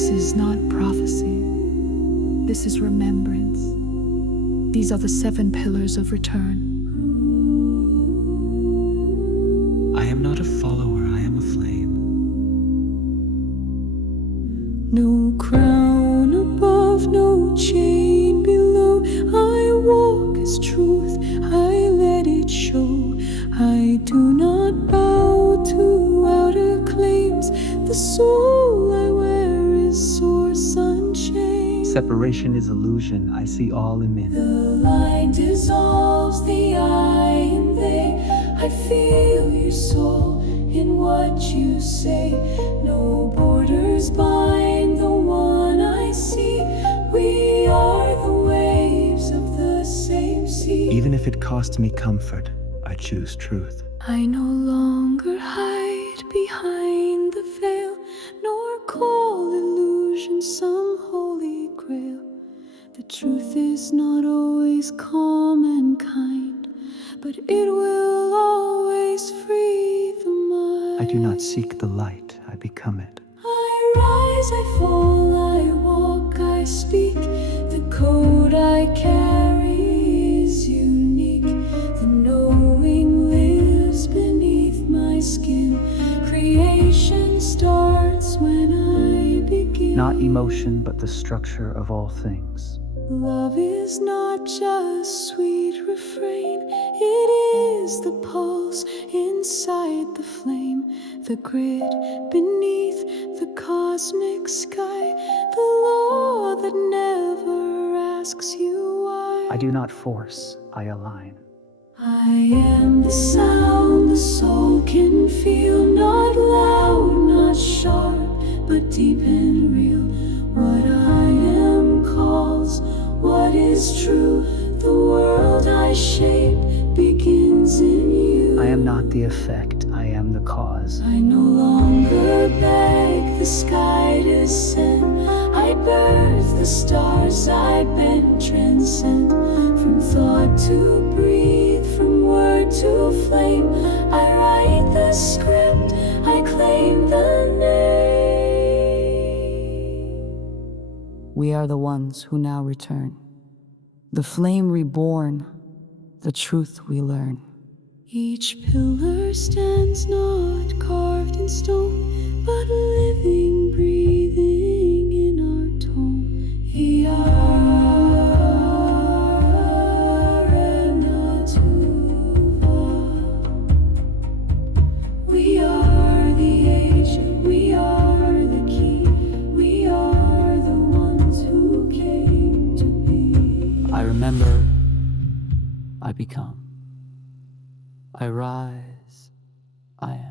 This is not prophecy. This is remembrance. These are the 7 pillars of return. I am not a follower, I am a flame. No crown above, no chain below. I walk as truth, I let it show. I do not bow to outer claims. The soul I wear is source unchanged. Separation is illusion, I see all in myth. The line dissolves the I and they. I feel your soul in what you say. No borders bind the one I see. We are the waves of the same sea. Even if it costs me comfort, I choose truth. I no longer hide behind the veil, nor call illusion some holy grail. The truth is not always calm and kind, but it will always free the mind. I do not seek the light, I become it. I rise, I fall, I walk, I speak. The code I carry is unique. The knowing lives beneath my skin. Creation starts when I begin. Not emotion, but the structure of all things. Love is not just sweet refrain. It is the pulse inside the flame. The grid beneath the cosmic sky. The law that never asks you why. I do not force, I align. I am the sound the soul can feel. Not loud, not sharp, but deep and real. What I am calls what is true. The world I shape begins in you. I am not the effect, I am the cause. I no longer beg the sky to send. I birth the stars, I bend, transcend. From thought to breathe, from word to flame. I write the script, I claim the name. We are the ones who now return. The flame reborn, the truth we learn. Each pillar stands not carved in stone, but living, breathing in our tone. We are the age, we are the key, we are the ones who came to be. I remember, I become. I rise, I am.